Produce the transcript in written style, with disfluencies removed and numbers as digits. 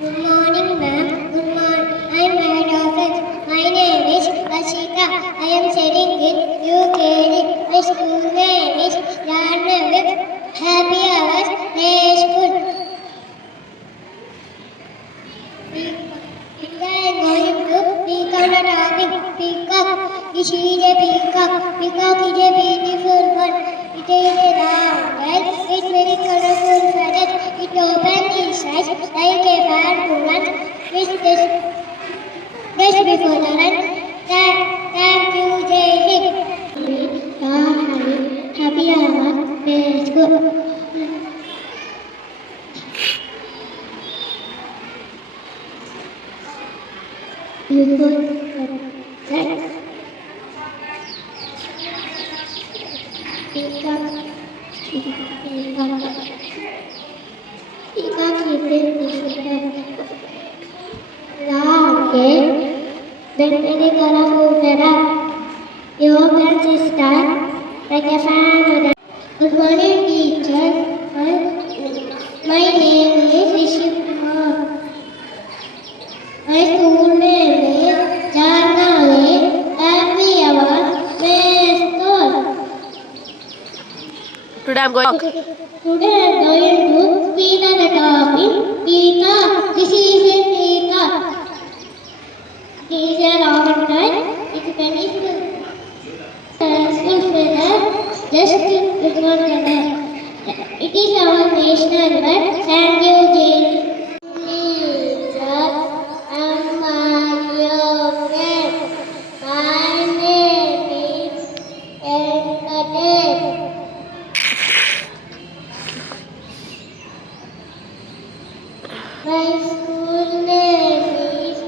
Good morning, ma'am. Good morning. I'm my friends. My name is Ashika. I am studying in UKG. My school name is Yarnavik. Happy hours. Play school. I am going to pick on a topic. Peacock. This is a peacock. Peacock is a beautiful bird. It is a round head. It's very colorful feathers. It opens its eyes like a bird woman. Just before the run. Thank you, Jay. Happy hour. Let's go. You go. Peacock then any colorful feather. Your pants is dark like a fan. Good morning, teacher. My name is Rishi Kumar. My school name is Jarnale. Happy hour. Today I'm going to speak on the topic peacock. This is a peacock. It is a round head. It is very full feather. Just before the neck. It is our national bird. Thank you, Jane. My name is Venkatesh. My school name is